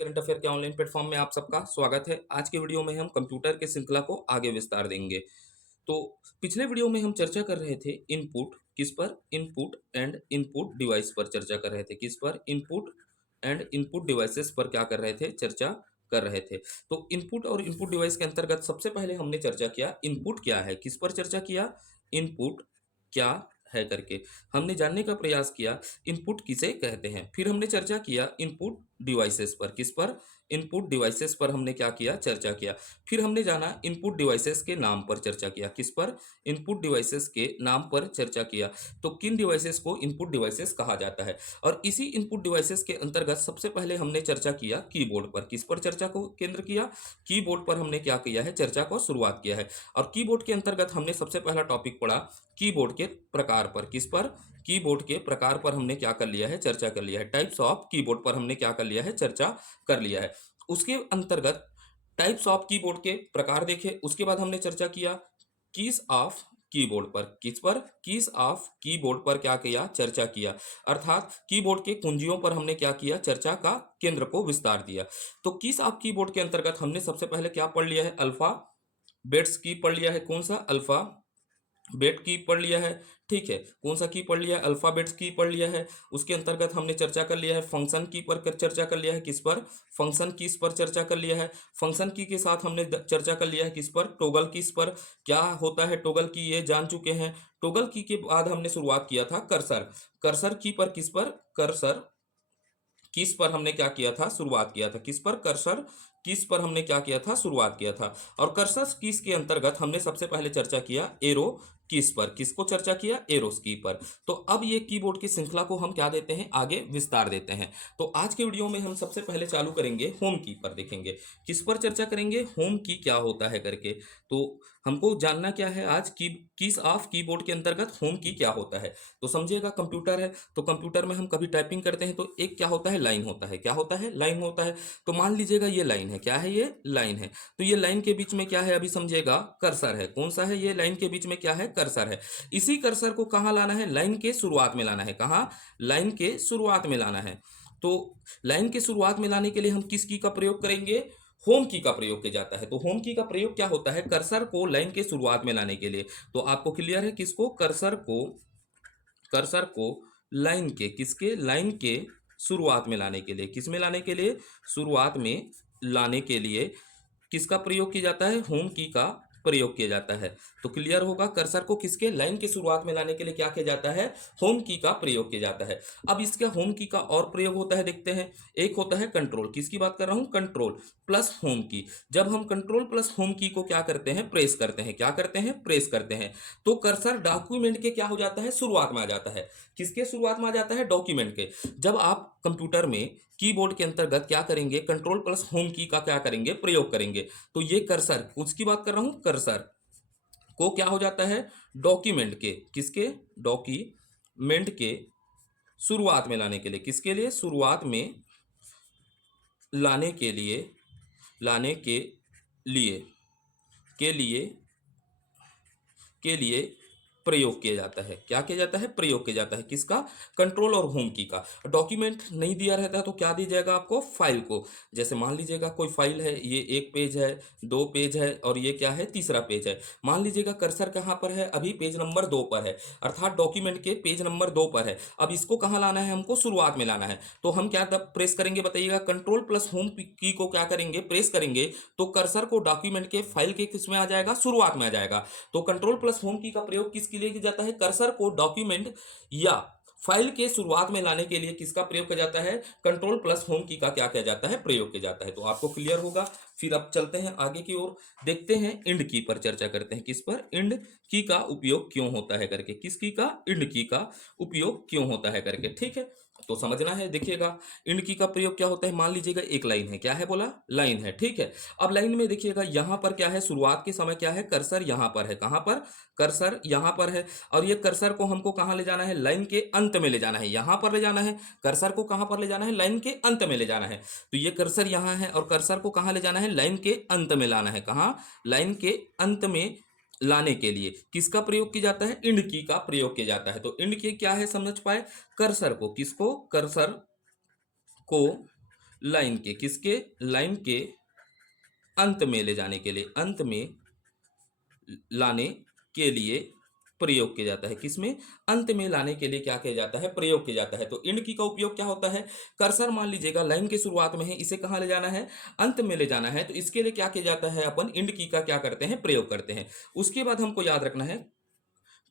Current affair के online platform में आप सबका स्वागत है। आज के वीडियो में हम कंप्यूटर के श्रृंखला को आगे विस्तार देंगे। तो पिछले वीडियो में हम चर्चा कर रहे थे इनपुट किस पर, इनपुट एंड इनपुट डिवाइस पर चर्चा कर रहे थे। किस पर? इनपुट एंड इनपुट डिवाइसेस पर क्या कर रहे थे? चर्चा कर रहे थे। तो इनपुट और इनपुट डिवाइस के अंतर्गत सबसे पहले हमने चर्चा किया इनपुट क्या है। किस पर चर्चा किया? इनपुट क्या है करके हमने जानने का प्रयास किया इनपुट किसे कहते हैं। फिर हमने चर्चा किया इनपुट डिवाइसेस पर। किस पर? इनपुट डिवाइसेस पर हमने क्या किया? चर्चा किया। फिर हमने जाना इनपुट डिवाइसेस के नाम पर चर्चा किया। किस पर? इनपुट डिवाइसेस के नाम पर चर्चा किया। तो किन डिवाइसेस को इनपुट डिवाइसेस कहा जाता है। और इसी इनपुट डिवाइसेस के अंतर्गत सबसे पहले हमने चर्चा किया कीबोर्ड पर। किस पर चर्चा को केंद्र किया? कीबोर्ड पर हमने क्या किया है? चर्चा को शुरुआत किया है। और कीबोर्ड के अंतर्गत हमने सबसे पहला टॉपिक पढ़ा कीबोर्ड के प्रकार पर। किस पर? कीबोर्ड के प्रकार पर हमने क्या कर लिया है? चर्चा कर लिया है। टाइप्स ऑफ कीबोर्ड पर हमने क्या कर लिया है? चर्चा कर लिया है। उसके अंतर्गत टाइप्स ऑफ कीबोर्ड के प्रकार देखे। उसके बाद हमने चर्चा किया कीज ऑफ कीबोर्ड पर। किस पर? कीज ऑफ कीबोर्ड पर क्या किया? चर्चा किया। अर्थात कीबोर्ड के कुंजियों पर हमने क्या किया? चर्चा का केंद्र को विस्तार दिया। तो कीज ऑफ कीबोर्ड के अंतर्गत हमने सबसे पहले क्या पढ़ लिया है? अल्फा बेट्स की पढ़ लिया है। कौन सा? अल्फा बेट की पढ़ लिया है। ठीक है, कौन सा की पढ़ लिया है? अल्फाबेट्स की पढ़ लिया है। उसके अंतर्गत हमने चर्चा कर लिया है फंक्शन की पर चर्चा कर लिया है। किस पर? फंक्शन कीज पर चर्चा कर लिया है। फंक्शन की के साथ हमने चर्चा कर लिया है किस पर? टोगल कीज पर। क्या होता है टोगल की ये जान चुके हैं। टोगल की के बाद हमने शुरुआत किया था कर्सर। कर्सर की पर किस पर? कर्सर किस पर हमने क्या किया था? शुरुआत किया था। किस पर? कर्सर किस पर हमने क्या किया था? शुरुआत किया था। और कर्सर किस के अंतर्गत हमने सबसे पहले चर्चा किया एरो कीज पर। किसको चर्चा किया? एरोस की पर। तो अब ये कीबोर्ड की श्रृंखला को हम क्या देते हैं? आगे विस्तार देते हैं। तो आज के वीडियो में हम सबसे पहले चालू करेंगे होम की पर देखेंगे। किस पर चर्चा करेंगे? होम की क्या होता है करके। तो हमको जानना क्या है आज की कीज ऑफ कीबोर्ड के अंतर्गत होम की क्या होता है। तो समझिएगा कंप्यूटर है तो कंप्यूटर में हम कभी टाइपिंग करते हैं तो एक क्या होता है? लाइन होता है। क्या होता है? लाइन होता है। तो मान लीजिएगा ये लाइन है। क्या है? ये लाइन है। तो ये लाइन के बीच में क्या है? अभी समझिएगा कर्सर है। कौन सा है? ये लाइन के बीच में क्या है? कर्सर है। इसी कर्सर को कहाँ लाना है? लाइन के शुरुआत में लाना है। कहाँ? लाइन के शुरुआत में लाना है। तो लाइन के शुरुआत में लाने के लिए हम किस की का प्रयोग करेंगे? होम की का प्रयोग किया जाता है। तो होम की का प्रयोग क्या होता है? कर्सर को लाइन के शुरुआत में लाने के लिए। तो आपको क्लियर है किसको? कर्सर को लाइन के किसके? लाइन के शुरुआत में लाने के लिए। किस में लाने के लिए? शुरुआत में लाने के लिए किसका प्रयोग किया जाता है? होम की का प्रयोग किया जाता है। तो क्लियर होगा कर्सर को किसके? लाइन के शुरुआत में लाने के लिए क्या किया जाता है? होम की का प्रयोग किया जाता है। अब इसका होम की का और प्रयोग होता है देखते हैं। एक होता है कंट्रोल। किसकी बात कर रहा हूं? कंट्रोल प्लस होम की। जब हम कंट्रोल प्लस होम की को क्या करते हैं? प्रेस करते हैं। क्या करते हैं? प्रेस करते हैं। तो कर्सर डॉक्यूमेंट के क्या हो जाता है? शुरुआत में आ जाता है। किसके शुरुआत में आ जाता है? डॉक्यूमेंट के। जब आप कंप्यूटर में कीबोर्ड के अंतर्गत क्या करेंगे? कंट्रोल प्लस होम की का क्या करेंगे? प्रयोग करेंगे। तो ये कर्सर उसकी बात कर रहा हूं। कर्सर को क्या हो जाता है? डॉक्यूमेंट के किसके? डॉक्यूमेंट के शुरुआत में लाने के लिए। किसके लिए? शुरुआत में लाने के लिए लाने लिए के लिए के लिए प्रयोग किया जाता है। क्या किया जाता है? प्रयोग किया जाता है। किसका? कंट्रोल और होम की का। डॉक्यूमेंट नहीं दिया रहता है तो क्या दी जाएगा आपको? फाइल को। जैसे मान लीजिएगा कोई फाइल है, ये एक पेज है, दो पेज है और ये क्या है? तीसरा पेज है। मान लीजिएगा कर्सर कहाँ पर है? अभी पेज नंबर 2 पर है। अर्थात डॉक्यूमेंट के पेज नंबर 2 पर है। अब इसको कहाँ लाना है? हमको शुरुआत में लाना है। तो हम क्या प्रेस करेंगे बताइएगा? कंट्रोल प्लस होम की को क्या करेंगे? प्रेस करेंगे। तो कर्सर को डॉक्यूमेंट के फाइल के किस में आ जाएगा? शुरुआत में आ जाएगा। तो कंट्रोल प्लस होम की का प्रयोग किसके लिए किया जाता है? कर्सर को डॉक्यूमेंट या फाइल के शुरुआत में लाने के लिए किसका प्रयोग किया जाता है? कंट्रोल प्लस होम की का क्या किया जाता है? प्रयोग किया जाता है। तो आपको क्लियर होगा। फिर अब चलते हैं आगे की ओर। देखते हैं इंड की पर चर्चा करते हैं। किस पर? इंड की का उपयोग क्यों होता है करके। किस की का? इंड की का उपयोग क्यों होता है करके। ठीक है, तो समझना है। देखिएगा इंड की का प्रयोग क्या होता है। मान लीजिएगा एक लाइन है। क्या है? बोला लाइन है। ठीक है, अब लाइन में देखिएगा यहां पर क्या है? शुरुआत के समय क्या है? कर्सर यहां पर है। कहां पर? कर्सर यहां पर है। और ये कर्सर को हमको कहां ले जाना है? लाइन के अंत में ले जाना है। यहां पर ले जाना है। कर्सर को कहां पर ले जाना है? लाइन के अंत में ले जाना है। तो ये कर्सर यहां है और कर्सर को कहां ले जाना है? लाइन के अंत में लाना है। कहां? लाइन के अंत में लाने के लिए किसका प्रयोग किया जाता है? इंड की का प्रयोग किया जाता है। तो इंड की क्या है? समझ पाए? कर्सर को किसको? कर्सर को लाइन के, किसके, लाइन के अंत में ले जाने के लिए, अंत में लाने के लिए प्रयोग किया जाता है। किसमें, अंत में लाने के लिए क्या किया जाता है, प्रयोग किया जाता है। तो इंड की का उपयोग क्या होता है, कर्सर मान लीजिएगा लाइन के शुरुआत में है, इसे कहाँ ले जाना है, अंत में ले जाना है, तो इसके लिए क्या किया जाता है, अपन इंड की का क्या करते हैं, प्रयोग करते हैं। उसके बाद हमको याद रखना है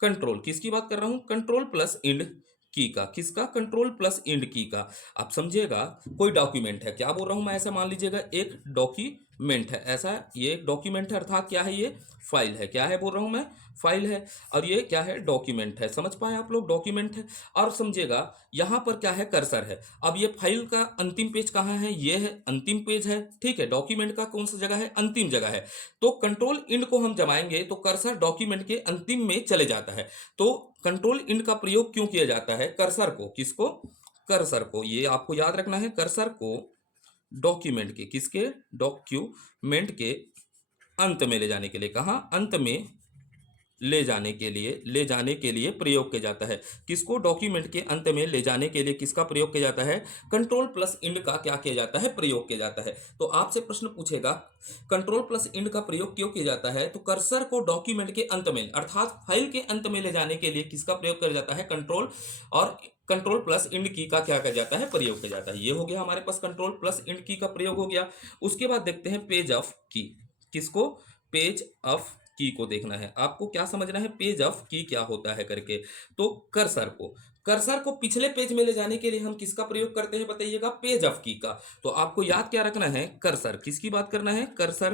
कंट्रोल, किसकी बात कर रहा हूं, कंट्रोल प्लस इंड की का, किसका, कंट्रोल प्लस इंड की का। आप समझिएगा कोई डॉक्यूमेंट है, क्या बोल रहा हूं मैं, ऐसा मान लीजिएगा एक डॉक्यूमेंट है, ऐसा ये एक डॉक्यूमेंट है, अर्थात क्या है, ये फाइल है, क्या है बोल रहा हूं मैं, फाइल है, और ये क्या है, डॉक्यूमेंट है। समझ पाए आप लोग, डॉक्यूमेंट है। और समझिएगा यहां पर क्या है, कर्सर है। अब ये फाइल का अंतिम पेज कहां है, ये है अंतिम पेज है, ठीक है। डॉक्यूमेंट का कौन सा जगह है, अंतिम जगह है। तो कंट्रोल इंड को हम जमाएंगे तो कर्सर डॉक्यूमेंट के अंतिम में चले जाता है। तो कंट्रोल इंड का प्रयोग क्यों किया जाता है, कर्सर को, किसको, कर्सर को, ये आपको याद रखना है, कर्सर को डॉक्यूमेंट के, किसके, डॉक्यूमेंट के अंत में ले जाने के लिए, कहां, अंत में ले जाने के लिए प्रयोग किया जाता है। किसको, डॉक्यूमेंट के अंत में ले जाने के लिए किसका प्रयोग किया जाता है, कंट्रोल प्लस इंड का क्या किया जाता है, प्रयोग किया जाता है। तो आपसे प्रश्न पूछेगा कंट्रोल प्लस इंड का प्रयोग क्यों किया जाता है, तो कर्सर को डॉक्यूमेंट के अंत में अर्थात फाइल के अंत में ले जाने के लिए किसका प्रयोग किया जाता है, कंट्रोल, और कंट्रोल प्लस इंड की का क्या किया जाता है, प्रयोग किया जाता है। ये हो गया हमारे पास कंट्रोल प्लस इंड की का प्रयोग हो गया। उसके बाद देखते हैं पेज ऑफ की, किसको, पेज ऑफ की को देखना है आपको, क्या समझना है, पेज ऑफ की क्या होता है करके। तो कर्सर को पिछले पेज में ले जाने के लिए हम किसका प्रयोग करते हैं बताइएगा, पेज ऑफ की का। तो आपको याद क्या रखना है, कर्सर, किसकी बात करना है, कर्सर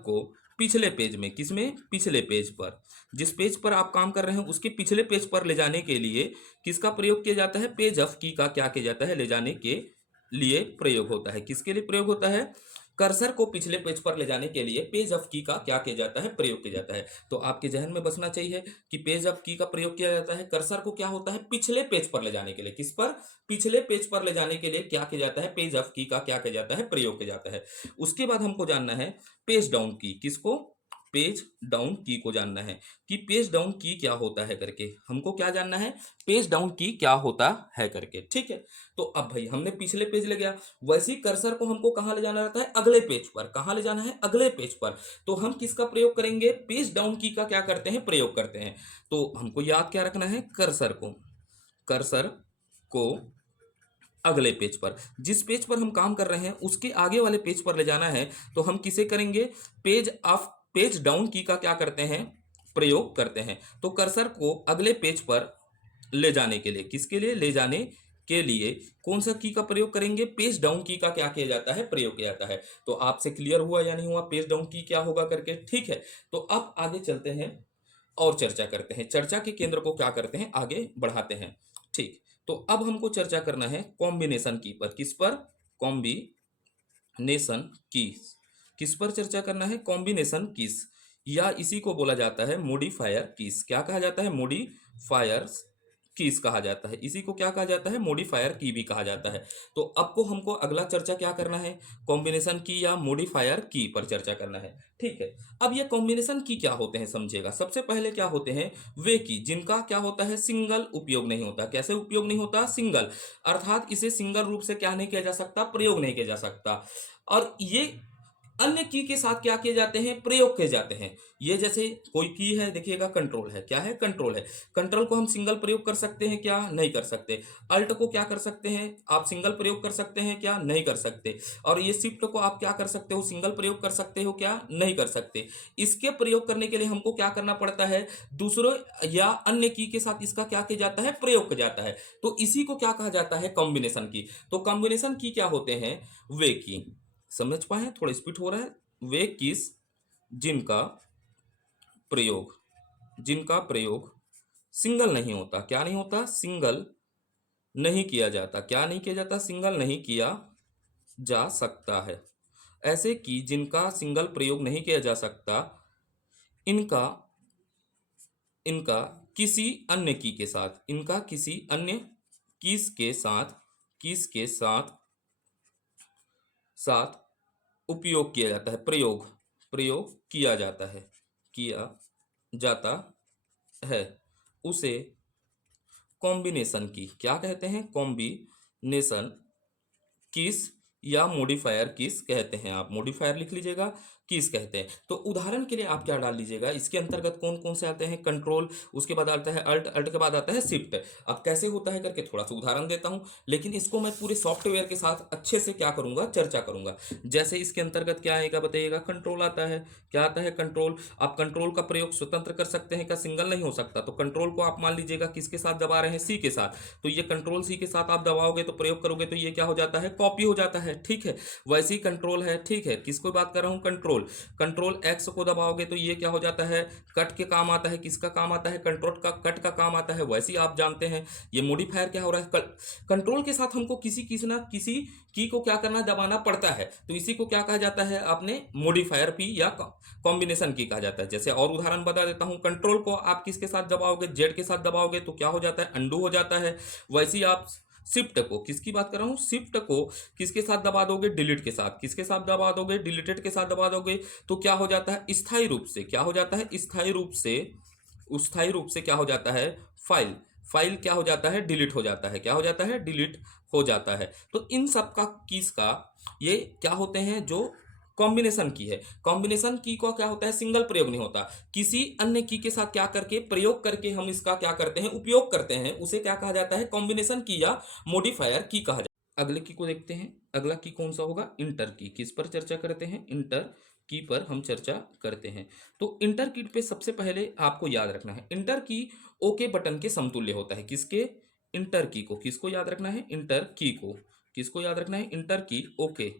को पिछले पेज में, किसमें, पिछले पेज पर, जिस पेज पर आप काम कर रहे हैं उसके पिछले पेज पर ले जाने के लिए किसका प्रयोग किया जाता है, पेज ऑफ की का क्या किया जाता है, ले जाने के लिए प्रयोग होता है। किसके लिए प्रयोग होता है, कर्सर को पिछले पेज पर ले जाने के लिए पेज ऑफ की का क्या किया जाता है, प्रयोग किया जाता है। तो आपके जहन में बसना चाहिए कि पेज ऑफ की का प्रयोग किया जाता है, कर्सर को क्या होता है, पिछले पेज पर ले जाने के लिए, किस पर, पिछले पेज पर ले जाने के लिए क्या किया जाता है, पेज ऑफ की का क्या किया जाता है, प्रयोग किया जाता है। उसके बाद हमको जानना है पेज डाउन की, किसको, पेज डाउन की को जानना है कि पेज डाउन की क्या होता है करके। हमको क्या जानना है, पेज डाउन की क्या होता है करके, ठीक है। तो अब भाई हमने पिछले पेज ले गया, वैसे ही कर्सर को हमको कहां ले जाना रहता है, अगले पेज पर, कहां ले जाना है, अगले पेज पर। तो हम किसका प्रयोग करेंगे, पेज डाउन की का क्या करते हैं, प्रयोग करते हैं। तो हमको याद क्या रखना है, कर्सर को अगले पेज पर, जिस पेज पर हम काम कर रहे हैं उसके आगे वाले पेज पर ले जाना है, तो हम किसे करेंगे, पेज डाउन की का क्या करते हैं, प्रयोग करते हैं। तो कर्सर को अगले पेज पर ले जाने के लिए, किसके लिए, ले जाने के लिए कौन सा की का प्रयोग करेंगे, पेज डाउन की का क्या किया जाता है, प्रयोग किया जाता है। तो आपसे क्लियर हुआ या नहीं हुआ, पेज डाउन की क्या होगा करके, ठीक है। तो अब आगे चलते हैं और चर्चा करते हैं, चर्चा के केंद्र को क्या करते हैं, आगे बढ़ाते हैं, ठीक। तो अब हमको चर्चा करना है कॉम्बिनेशन की पर, किस पर, कॉम्बिनेशन कीज, किस पर चर्चा करना है, कॉम्बिनेशन कीज, या इसी को बोला जाता है मॉडिफायर कीज। क्या कहा जाता है, मॉडिफायर्स कीज कहा जाता है, इसी को क्या कहा जाता है, मॉडिफायर की भी कहा जाता है। तो आपको हमको अगला चर्चा क्या करना है, कॉम्बिनेशन की या मॉडिफायर की पर चर्चा करना है, ठीक है। अब ये कॉम्बिनेशन की क्या होते हैं समझिएगा। सबसे पहले क्या होते हैं, वे की जिनका क्या होता है, सिंगल उपयोग नहीं होता। कैसे उपयोग नहीं होता, सिंगल, अर्थात इसे सिंगल रूप से क्या नहीं किया जा सकता, प्रयोग नहीं किया जा सकता। और ये अन्य की के साथ क्या किए जाते हैं, प्रयोग किए जाते हैं। ये जैसे कोई की है, देखिएगा कंट्रोल है, क्या है, कंट्रोल है। कंट्रोल को हम सिंगल प्रयोग कर सकते हैं क्या, नहीं कर सकते। अल्ट को क्या कर सकते हैं आप, सिंगल प्रयोग कर सकते हैं क्या, नहीं कर सकते। और ये शिफ्ट को आप क्या कर सकते हो, सिंगल प्रयोग कर सकते हो क्या, नहीं कर सकते। इसके प्रयोग करने के लिए हमको क्या करना पड़ता है, दूसरों या अन्य की के साथ इसका क्या किया जाता है, प्रयोग किया जाता है। तो इसी को क्या कहा जाता है, कॉम्बिनेशन की। तो कॉम्बिनेशन की क्या होते हैं, वे की, समझ पाए, थोड़ा स्पीड हो रहा है, वे किस जिनका प्रयोग सिंगल नहीं होता, क्या नहीं होता, सिंगल नहीं किया जाता, क्या नहीं किया जाता, सिंगल नहीं किया जा सकता है। ऐसे की जिनका सिंगल प्रयोग नहीं किया जा सकता, इनका इनका किसी अन्य की के साथ, इनका किसी अन्य कीस के साथ, कीस के साथ साथ उपयोग किया जाता है, प्रयोग प्रयोग किया जाता है, उसे कॉम्बिनेशन की क्या कहते हैं, कॉम्बिनेशन किस या मॉडिफायर किस कहते हैं। आप मॉडिफायर लिख लीजिएगा, किस कहते हैं। तो उदाहरण के लिए आप क्या डाल लीजिएगा, इसके अंतर्गत कौन कौन से आते हैं, कंट्रोल, उसके बाद आता है अल्ट, अल्ट के बाद आता है शिफ्ट। अब कैसे होता है करके थोड़ा सा उदाहरण देता हूं, लेकिन इसको मैं पूरे सॉफ्टवेयर के साथ अच्छे से क्या करूंगा, चर्चा करूंगा। जैसे इसके अंतर्गत क्या आएगा बताइएगा, कंट्रोल आता है। क्या आता है, कंट्रोल। आप कंट्रोल का प्रयोग स्वतंत्र कर सकते हैं, क्या सिंगल नहीं हो सकता। तो कंट्रोल को आप मान लीजिएगा किसके साथ दबा रहे हैं, सी के साथ। तो ये कंट्रोल सी के साथ आप दबाओगे तो प्रयोग करोगे तो ये क्या हो जाता है, कॉपी हो जाता है। ठीक है, वैसे ही कंट्रोल है। ठीक है, किसको बात कर रहा हूं, कंट्रोल। कंट्रोल एक्स को दबाओगे तो ये क्या हो जाता है, कट के काम आता है। किसका काम आता है, कंट्रोल का, कट का काम आता है। वैसे ही आप जानते हैं ये मॉडिफायर क्या हो रहा है, कंट्रोल के साथ हमको किसी किसी ना किसी की को क्या करना, दबाना पड़ता है। तो इसी को क्या कहा जाता है, आपने मॉडिफायर पी या कॉम्बिनेशन की कहा जाता है। जैसे और उदाहरण बता देता हूं, कंट्रोल को आप किसके साथ दबाओगे, जेड के साथ दबाओगे तो क्या हो जाता है, अंडू हो जाता है। वैसे ही आप शिफ्ट को, किसकी बात कर रहा हूं, शिफ्ट को किसके साथ दबा दोगे, डिलीट के साथ। किसके साथ दबा दोगे, डिलीटेड के साथ दबा दोगे तो क्या हो जाता है, स्थायी रूप से। क्या हो जाता है, स्थायी रूप से, स्थायी रूप से क्या हो जाता है, फाइल, फाइल क्या हो जाता है, डिलीट हो जाता है। क्या हो जाता है, डिलीट हो जाता है। तो इन सब का कीज का ये क्या होते हैं, जो कॉम्बिनेशन की है। कॉम्बिनेशन की का क्या होता है, सिंगल प्रयोग नहीं होता, किसी अन्य की के साथ क्या करके, प्रयोग करके हम इसका क्या करते हैं, उपयोग करते हैं, उसे क्या कहा जाता है, कॉम्बिनेशन की या मॉडिफायर की कहा जाता है। अगले की को देखते हैं, अगला की कौन सा होगा, इंटर की। किस पर चर्चा करते हैं, इंटर की पर हम चर्चा करते हैं। तो इंटर की पे सबसे पहले आपको याद रखना है, इंटर की ओके बटन के समतुल्य होता है। किसके, इंटर की को, किसको याद रखना है, इंटर की को, किसको याद रखना है, इंटर की ओके,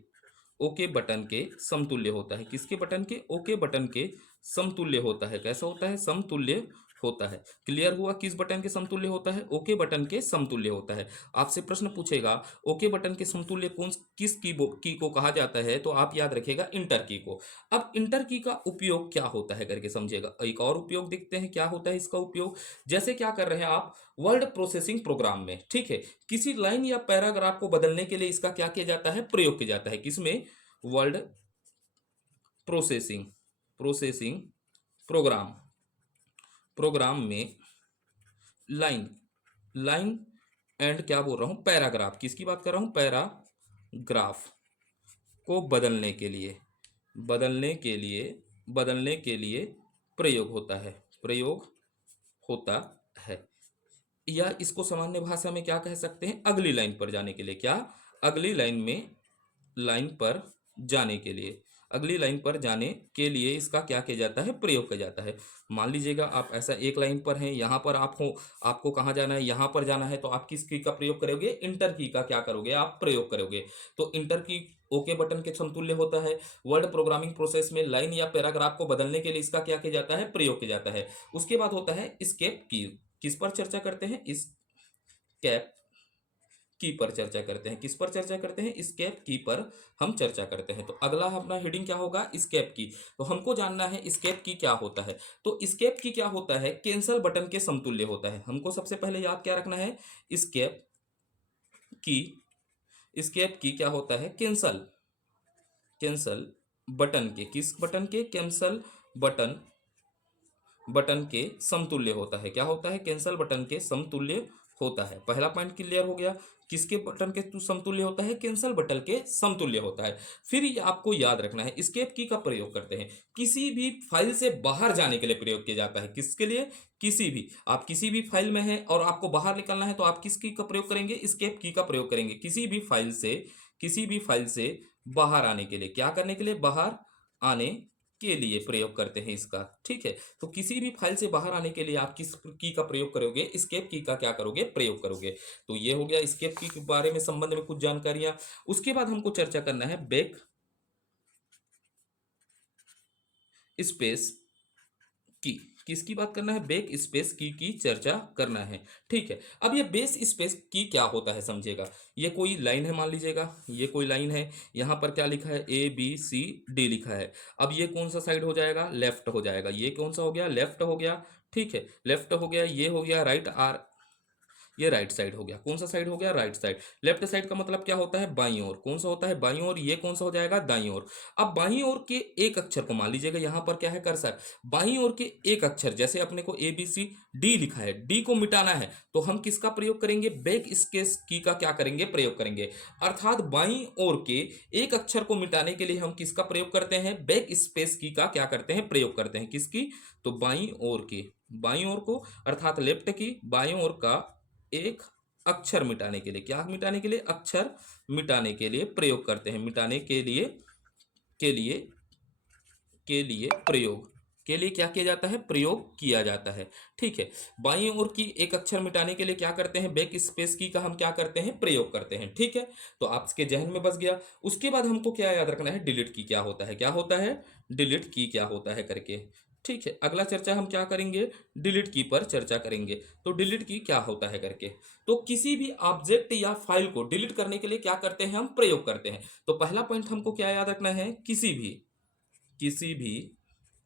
ओके बटन के समतुल्य होता है। किसके बटन के, ओके बटन के समतुल्य होता है। कैसा होता है, समतुल्य होता है। क्लियर हुआ, किस बटन के समतुल्य होता है, ओके बटन के समतुल्य होता है। आपसे प्रश्न पूछेगा ओके बटन के समतुल्य कौन किस की को कहा जाता है, तो आप याद रखिएगा इंटर की को। अब इंटर की का उपयोग क्या होता है करके समझिएगा। एक और उपयोग देखते हैं क्या होता है इसका उपयोग। जैसे क्या कर रहे हैं आप, वर्ड प्रोसेसिंग प्रोग्राम में, ठीक है, किसी लाइन या पैराग्राफ को बदलने के लिए इसका क्या किया जाता है, प्रयोग किया जाता है। किसमें, word processing, processing program, program में लाइन, लाइन एंड क्या बोल रहा हूं, पैराग्राफ, किसकी बात कर रहा हूं, पैराग्राफ को बदलने के लिए, बदलने के लिए, बदलने के लिए प्रयोग होता है, प्रयोग होता है। या इसको सामान्य भाषा में क्या कह सकते हैं, अगली लाइन पर जाने के लिए। क्या, अगली लाइन में, लाइन पर जाने के लिए, अगली लाइन पर जाने के लिए इसका क्या किया जाता है, प्रयोग किया जाता है। मान लीजिएगा आप ऐसा एक लाइन पर हैं, यहाँ पर आप हो, आपको कहाँ जाना है, यहाँ पर जाना है, तो आप किस की का प्रयोग करोगे, इंटर की का क्या करोगे, आप प्रयोग करोगे। तो इंटर की ओके बटन के समतुल्य होता है। वर्ड प्रोग्रामिंग प्रोसेस में लाइन या पैराग्राफ को बदलने के लिए इसका क्या किया जाता है, प्रयोग किया जाता है। उसके बाद होता है स्केप की। किस पर चर्चा करते हैं, इस कैप की पर चर्चा करते हैं। किस पर चर्चा करते हैं, स्केप की पर हम चर्चा करते हैं। तो अगला अपना हेडिंग क्या होगा, स्केप की। तो हमको जानना है स्केप की क्या होता है। तो स्केप की क्या होता है, कैंसल बटन के समतुल्य होता है। हमको सबसे पहले याद क्या रखना है, स्केप की, स्केप की क्या होता है, कैंसल, कैंसल बटन के, किस बटन के, कैंसल बटन, बटन के समतुल्य होता है। क्या होता है, कैंसल बटन के समतुल्य होता है। पहला पॉइंट क्लियर हो गया, किसके बटन के समतुल्य होता है, कैंसल बटन के समतुल्य होता है। फिर ये आपको याद रखना है, एस्केप की का प्रयोग करते हैं किसी भी फाइल से बाहर जाने के लिए प्रयोग किया जाता है। किसके लिए, किसी भी, आप किसी भी फाइल में हैं और आपको बाहर निकलना है तो आप किस की का प्रयोग करेंगे, एस्केप की का प्रयोग करेंगे। किसी भी फाइल से, किसी भी फाइल से बाहर आने के लिए, क्या करने के लिए, बाहर आने के लिए प्रयोग करते हैं इसका। ठीक है, तो किसी भी फाइल से बाहर आने के लिए आप किस की का प्रयोग करोगे, एस्केप की का क्या करोगे, प्रयोग करोगे। तो ये हो गया एस्केप की के बारे में संबंध में कुछ जानकारियां। उसके बाद हमको चर्चा करना है बैक स्पेस की। किसकी बात करना है, बैक स्पेस की चर्चा करना है। ठीक है, अब ये बेस स्पेस की क्या होता है समझिएगा। ये कोई लाइन है, मान लीजिएगा ये कोई लाइन है, यहाँ पर क्या लिखा है, ABCD लिखा है। अब ये कौन सा साइड हो जाएगा, लेफ्ट हो जाएगा। ये कौन सा हो गया, लेफ्ट हो गया। ठीक है, लेफ्ट हो गया, ये हो गया राइट, आर ये राइट साइड हो गया। कौन सा साइड हो गया? Right side. लेफ्ट साइड का मतलब क्या होता है? बाईं ओर। कौन सा होता है? बाईं ओर। ये कौन सा हो जाएगा? दाईं ओर। अब बाईं ओर के एक अक्षर को मान लीजिएगा, यहां पर क्या है? कर्सर। बाईं ओर के एक अक्षर, जैसे अपने को ABCD लिखा है, डी को मिटाना है तो हम किसका प्रयोग करेंगे? बैक स्पेस की का क्या करेंगे? प्रयोग करेंगे। अर्थात बाईं ओर के एक अक्षर को मिटाने के लिए हम किसका प्रयोग करते हैं? बैक स्पेस की का क्या करते हैं? प्रयोग करते हैं। किसकी? तो बाईं ओर की, बाईं ओर को अर्थात लेफ्ट की बाईं ओर का एक अक्षर मिटाने के लिए, क्या मिटाने के लिए? अक्षर मिटाने के लिए प्रयोग करते हैं। मिटाने के लिए, के लिए, के लिए प्रयोग, के लिए क्या किया जाता है? प्रयोग किया जाता है। ठीक है। बाईं ओर की एक अक्षर मिटाने के लिए क्या करते हैं? बैक स्पेस की का हम क्या करते हैं? प्रयोग करते हैं। ठीक है। तो आपके जहन में बस गया। उसके बाद हमको क्या याद रखना है? डिलीट की क्या होता है? क्या होता है? डिलीट की क्या होता है करके। ठीक है। अगला चर्चा हम क्या करेंगे? डिलीट की पर चर्चा करेंगे। तो डिलीट की क्या होता है करके। तो किसी भी ऑब्जेक्ट या फाइल को डिलीट करने के लिए क्या करते हैं? हम प्रयोग करते हैं। तो पहला पॉइंट हमको क्या याद रखना है? किसी भी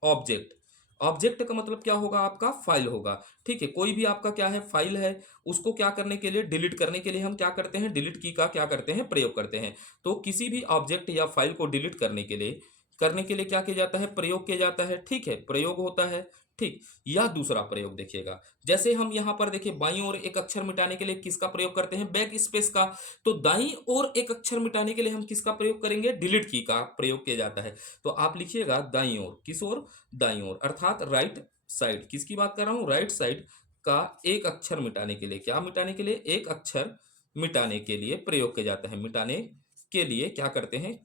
ऑब्जेक्ट, ऑब्जेक्ट का मतलब क्या होगा? आपका फाइल होगा। ठीक है। कोई भी आपका क्या है? फाइल है। उसको क्या करने के लिए? डिलीट करने के लिए हम क्या करते हैं? डिलीट की का क्या करते हैं? प्रयोग करते हैं। तो किसी भी ऑब्जेक्ट या फाइल को डिलीट करने के लिए क्या किया जाता है? प्रयोग किया जाता है। ठीक है। प्रयोग होता है। ठीक। या दूसरा प्रयोग देखिएगा, जैसे हम यहां पर देखिए बाईं ओर एक अक्षर मिटाने के लिए किसका प्रयोग करते हैं? बैक स्पेस का। तो दाईं ओर एक अक्षर मिटाने के लिए हम किसका प्रयोग करेंगे? डिलीट की का प्रयोग किया जाता है। तो आप लिखिएगा दाईं ओर। किस ओर? दाईं ओर अर्थात राइट साइड। किसकी बात कर रहा हूं? राइट साइड का एक अक्षर मिटाने के लिए, क्या मिटाने के लिए? एक अक्षर मिटाने के लिए प्रयोग किया जाता है। मिटाने के लिए क्या करते हैं?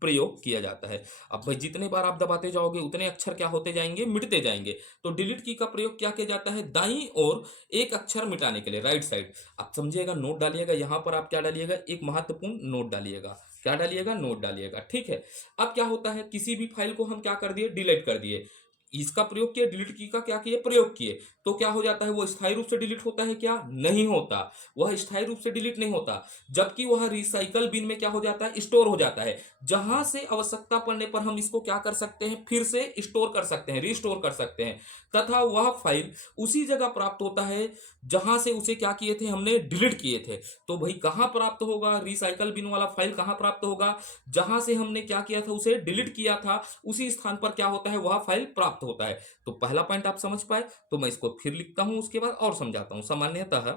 प्रयोग किया जाता है। अब भाई जितने बार आप दबाते जाओगे उतने अक्षर क्या होते जाएंगे? मिटते जाएंगे। तो डिलीट की का प्रयोग क्या किया जाता है? दाईं ओर एक अक्षर मिटाने के लिए, राइट साइड। आप समझिएगा, नोट डालिएगा। यहां पर आप क्या डालिएगा? एक महत्वपूर्ण नोट डालिएगा। क्या डालिएगा? नोट डालिएगा। ठीक है। अब क्या होता है? किसी भी फाइल को हम क्या कर दिए? डिलीट कर दिए। इसका प्रयोग किया, डिलीट की का क्या किए? प्रयोग किए। तो क्या हो जाता है? वो स्थायी रूप से डिलीट होता है क्या? नहीं होता। वह स्थायी रूप से डिलीट नहीं होता, जबकि वह रिसाइकल बिन में क्या हो जाता है? स्टोर हो जाता है। जहां से आवश्यकता पड़ने पर हम इसको क्या कर सकते हैं? फिर से स्टोर कर सकते हैं, रिस्टोर कर सकते हैं। तथा वह फाइल उसी जगह प्राप्त होता है जहां से उसे क्या किए थे? हमने डिलीट किए थे। तो भाई कहां प्राप्त होगा? रिसाइकल बिन वाला फाइल कहां प्राप्त होगा? जहां से हमने क्या किया था? उसे डिलीट किया था, उसी स्थान पर क्या होता है? वह फाइल प्राप्त होता है। तो पहला पॉइंट आप समझ पाए। तो मैं इसको फिर लिखता हूं, उसके बाद और समझाता हूं। सामान्यतः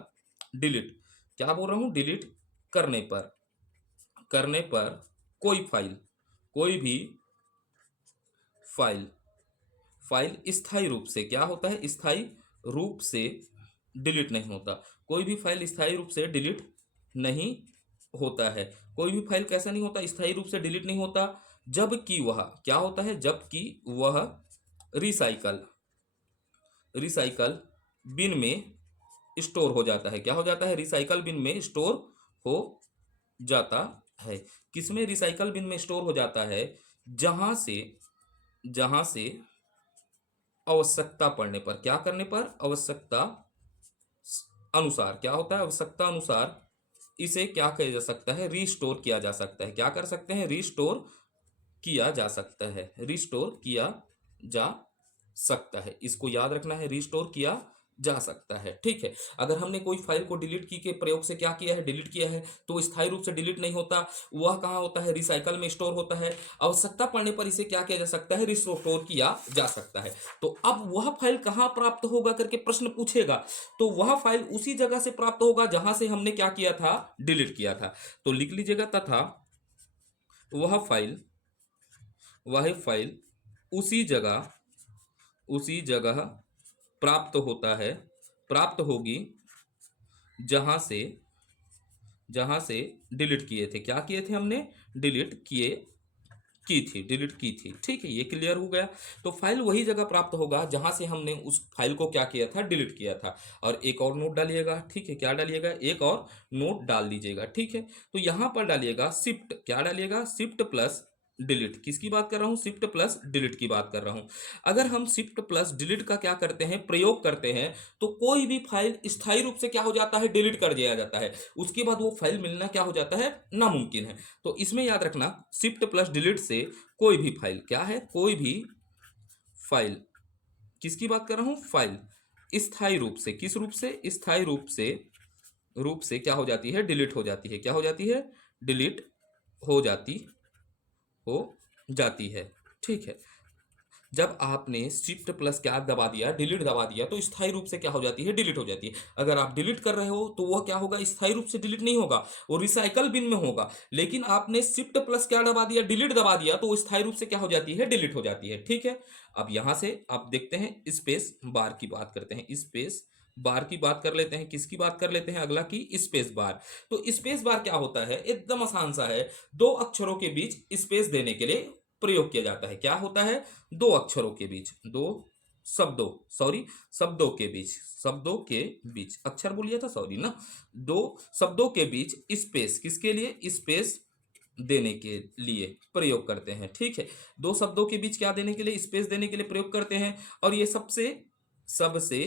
डिलीट, क्या बोल रहा हूं? डिलीट करने पर, करने पर कोई फाइल, कोई भी फाइल, फाइल स्थायी रूप से क्या होता है? स्थायी रूप से डिलीट नहीं होता। कोई भी फाइल स्थायी रूप से डिलीट नहीं होता है। कोई भी फाइल कैसा नहीं होता? स्थायी रूप से डिलीट नहीं होता, जबकि वह क्या होता है? जबकि वह रिसाइकल, रिसाइकल बिन में स्टोर हो जाता है। क्या हो जाता है? रिसाइकल बिन में स्टोर हो जाता है। किसमें? रिसाइकल बिन में स्टोर हो जाता है जहां से, जहां से आवश्यकता पड़ने पर, क्या करने पर? आवश्यकता अनुसार। क्या होता है? आवश्यकता अनुसार इसे क्या किया जा सकता है? रिस्टोर किया जा सकता है। क्या कर सकते हैं? रिस्टोर किया जा सकता है। रिस्टोर किया जा सकता है। इसको याद रखना है, रिस्टोर किया जा सकता है। ठीक है। अगर हमने कोई फाइल को डिलीट की के प्रयोग से क्या किया है? डिलीट किया है, तो वो स्थायी रूप से डिलीट नहीं होता। वह कहाँ होता है? रिसाइकल में स्टोर होता है। आवश्यकता पड़ने पर इसे क्या किया जा सकता है? रिस्टोर किया जा सकता है। तो अब वह फाइल कहाँ प्राप्त होगा करके प्रश्न पूछेगा, तो वह फाइल उसी जगह से प्राप्त होगा जहां से हमने क्या किया था? डिलीट किया था। तो लिख लीजिएगा, तथा वह फाइल, वह फाइल उसी जगह, उसी जगह प्राप्त होता है, प्राप्त होगी जहां से, जहां से डिलीट किए थे। क्या किए थे? हमने डिलीट किए, की थी, डिलीट की थी। ठीक है। ये क्लियर हो गया। तो फाइल वही जगह प्राप्त होगा जहां से हमने उस फाइल को क्या किया था? डिलीट किया था। और एक और नोट डालिएगा। ठीक है। क्या डालिएगा? एक और नोट डाल दीजिएगा। ठीक है। तो यहां पर डालिएगा शिफ्ट, क्या डालिएगा? Shift plus delete. किसकी बात कर रहा हूं? शिफ्ट प्लस डिलीट की बात कर रहा हूं। अगर हम शिफ्ट प्लस डिलीट का क्या करते हैं? प्रयोग करते हैं, तो कोई भी फाइल स्थायी रूप से क्या हो जाता है? डिलीट कर दिया जाता है। उसके बाद वो फाइल मिलना क्या हो जाता है? नामुमकिन है। तो इसमें याद रखना, शिफ्ट प्लस डिलीट से कोई भी फाइल, क्या है? कोई भी फाइल, किसकी बात कर रहा हूं? फाइल स्थायी रूप से, किस रूप से? स्थायी रूप से रूप से क्या हो जाती है, डिलीट हो जाती है। क्या हो जाती है, डिलीट हो जाती है। ठीक है, जब आपने शिफ्ट प्लस क्या दबा दिया, डिलीट दबा दिया, तो स्थायी रूप से क्या हो जाती है, डिलीट हो जाती है। अगर आप डिलीट कर रहे हो तो वह क्या होगा, स्थायी रूप से डिलीट नहीं होगा, वो रिसाइकल बिन में होगा। लेकिन आपने शिफ्ट प्लस क्या दबा दिया, डिलीट दबा दिया, तो वो स्थायी रूप से क्या हो जाती है, डिलीट हो जाती है। ठीक है, अब यहां से आप देखते हैं, स्पेस बार की बात करते हैं, स्पेस बार की बात कर लेते हैं। किसकी बात कर लेते हैं, अगला की स्पेस बार। तो स्पेस बार क्या होता है, एकदम आसान सा है, दो अक्षरों के बीच स्पेस देने के लिए प्रयोग किया जाता है। क्या होता है, दो अक्षरों के बीच, दो शब्दों, सॉरी, शब्दों के बीच, अक्षर बोल लिया था, सॉरी ना, दो शब्दों के बीच स्पेस, किसके लिए, स्पेस देने के लिए प्रयोग करते हैं। ठीक है, दो शब्दों के बीच क्या देने के लिए, स्पेस देने के लिए प्रयोग करते हैं। और ये सबसे सबसे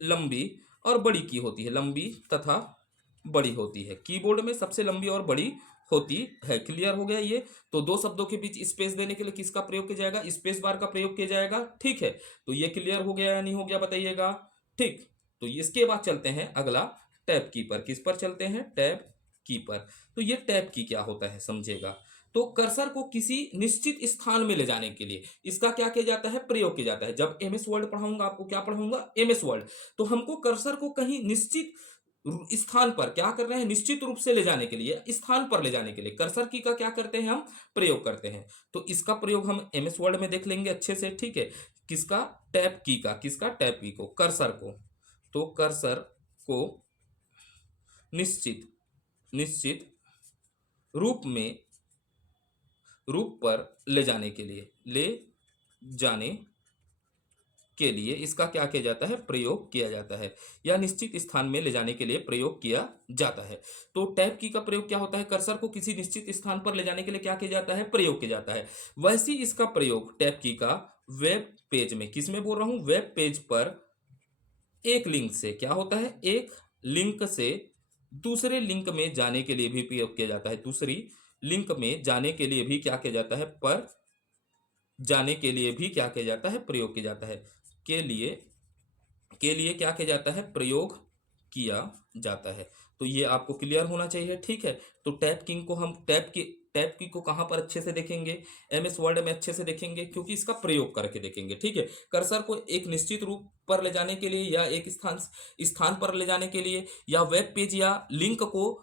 लंबी और बड़ी की होती है, लंबी तथा बड़ी होती है, कीबोर्ड में सबसे लंबी और बड़ी होती है। क्लियर हो गया ये। तो दो शब्दों के बीच स्पेस देने के लिए किसका प्रयोग किया जाएगा, स्पेस बार का प्रयोग किया जाएगा। ठीक है, तो ये क्लियर हो गया या नहीं हो गया, बताइएगा। ठीक, तो इसके बाद चलते हैं अगला, टैब की पर। किस पर चलते हैं, टैब की पर। तो ये टैब की क्या होता है, समझेगा। तो कर्सर को किसी निश्चित स्थान में ले जाने के लिए इसका क्या किया जाता है, प्रयोग किया जाता है। जब एमएस वर्ड पढ़ाऊंगा आपको, क्या पढ़ाऊंगा, एमएस वर्ड, तो हमको कर्सर को कहीं निश्चित स्थान पर क्या कर रहे हैं, निश्चित रूप से ले जाने के लिए, स्थान पर ले जाने के लिए कर्सर की का क्या करते हैं, हम प्रयोग करते हैं। तो इसका प्रयोग हम एमएस वर्ड में देख लेंगे अच्छे से। ठीक है, किसका, टैब की का, किसका, टैब की को, कर्सर को। तो कर्सर को निश्चित निश्चित रूप पर ले जाने के लिए, जाने के लिए इसका क्या किया जाता है, प्रयोग किया जाता है, या निश्चित स्थान में ले जाने के लिए प्रयोग किया जाता है। तो टैब की का प्रयोग क्या होता है, कर्सर को किसी निश्चित स्थान पर ले जाने के लिए क्या किया जाता है, प्रयोग किया जाता है। वैसे ही इसका प्रयोग टैब की का वेब पेज में, किस में बोल रहा हूं, वेब पेज पर एक लिंक से क्या होता है, एक लिंक से दूसरे लिंक में जाने के लिए भी प्रयोग किया जाता है। दूसरी लिंक में जाने के लिए भी क्या किया जाता है, पर जाने के लिए भी क्या किया जाता है, प्रयोग किया जाता है। के लिए क्या किया जाता है, प्रयोग किया जाता है। तो ये आपको क्लियर होना चाहिए। ठीक है, तो टैब किंग को हम टैब की को कहां पर अच्छे से देखेंगे, एमएस वर्ड में अच्छे से देखेंगे, क्योंकि इसका प्रयोग करके देखेंगे। ठीक है, कर्सर को एक निश्चित रूप पर ले जाने के लिए, या एक स्थान पर ले जाने के लिए, या वेब पेज या लिंक को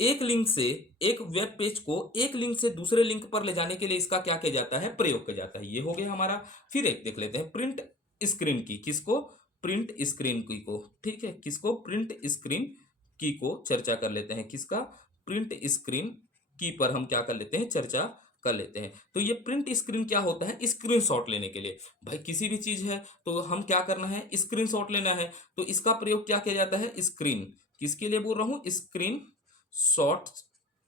एक लिंक से, एक वेब पेज को एक लिंक से दूसरे लिंक पर ले जाने के लिए इसका क्या किया जाता है, प्रयोग किया जाता है। ये हो गया हमारा। फिर एक देख लेते हैं, प्रिंट स्क्रीन की, किसको, प्रिंट स्क्रीन की को। ठीक है, किसको, प्रिंट स्क्रीन की को चर्चा कर लेते हैं। किसका, प्रिंट स्क्रीन की पर हम क्या कर लेते हैं, चर्चा कर लेते हैं। तो ये प्रिंट स्क्रीन क्या होता है, स्क्रीनशॉट लेने के लिए। भाई किसी भी चीज है तो हम क्या करना है, स्क्रीनशॉट लेना है, तो इसका प्रयोग क्या किया जाता है, स्क्रीन, किसके लिए बोल रहा हूं, स्क्रीन शॉट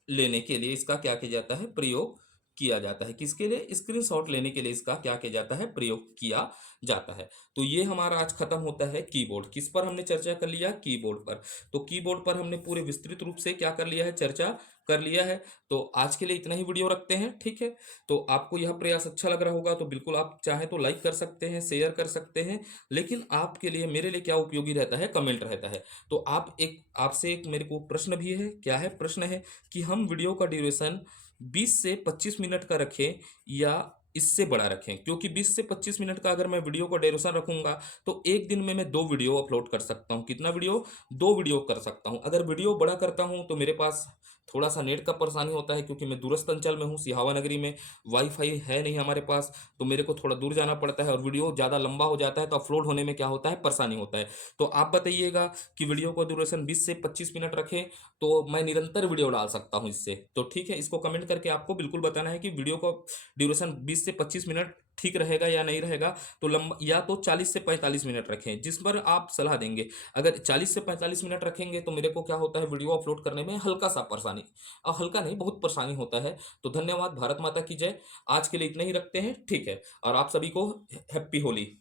लेने के लिए इसका क्या किया जाता है, प्रयोग किया जाता है। किसके लिए, स्क्रीनशॉट लेने के लिए इसका क्या किया जाता है, प्रयोग किया जाता है। तो ये हमारा आज खत्म होता है कीबोर्ड। किस पर हमने चर्चा कर लिया, कीबोर्ड पर। तो कीबोर्ड पर हमने पूरे विस्तृत रूप से क्या कर लिया है, चर्चा कर लिया है। तो आज के लिए इतना ही वीडियो रखते हैं। ठीक है, तो आपको यह प्रयास अच्छा लग रहा होगा तो बिल्कुल आप चाहे तो लाइक कर सकते हैं, शेयर कर सकते हैं, लेकिन आपके लिए, मेरे लिए क्या उपयोगी रहता है, कमेंट रहता है। तो आपसे एक मेरे को प्रश्न भी है। क्या है, प्रश्न है कि हम वीडियो का ड्यूरेशन 20 से 25 मिनट का रखें या इससे बड़ा रखें। क्योंकि 20 से 25 मिनट का अगर मैं वीडियो का ड्यूरेशन रखूंगा तो एक दिन में मैं 2 वीडियो अपलोड कर सकता हूं। कितना वीडियो, 2 वीडियो कर सकता हूं। अगर वीडियो बड़ा करता हूं तो मेरे पास थोड़ा सा नेट का परेशानी होता है, क्योंकि मैं दूरस्थ अंचल में हूँ, सिहावा नगरी में वाईफाई है नहीं हमारे पास, तो मेरे को थोड़ा दूर जाना पड़ता है, और वीडियो ज़्यादा लंबा हो जाता है तो अपलोड होने में क्या होता है, परेशानी होता है। तो आप बताइएगा कि वीडियो का ड्यूरेशन 20 से 25 मिनट रखें तो मैं निरंतर वीडियो डाल सकता हूं इससे। तो ठीक है, इसको कमेंट करके आपको बिल्कुल बताना है कि वीडियो का ड्यूरेशन 20 से 25 मिनट ठीक रहेगा या नहीं रहेगा। तो लंबा, या तो 40 से 45 मिनट रखें, जिस पर आप सलाह देंगे। अगर 40 से 45 मिनट रखेंगे तो मेरे को क्या होता है, वीडियो अपलोड करने में हल्का सा परेशानी, और हल्का नहीं, बहुत परेशानी होता है। तो धन्यवाद, भारत माता की जय। आज के लिए इतना ही रखते हैं। ठीक है, और आप सभी को हैप्पी होली।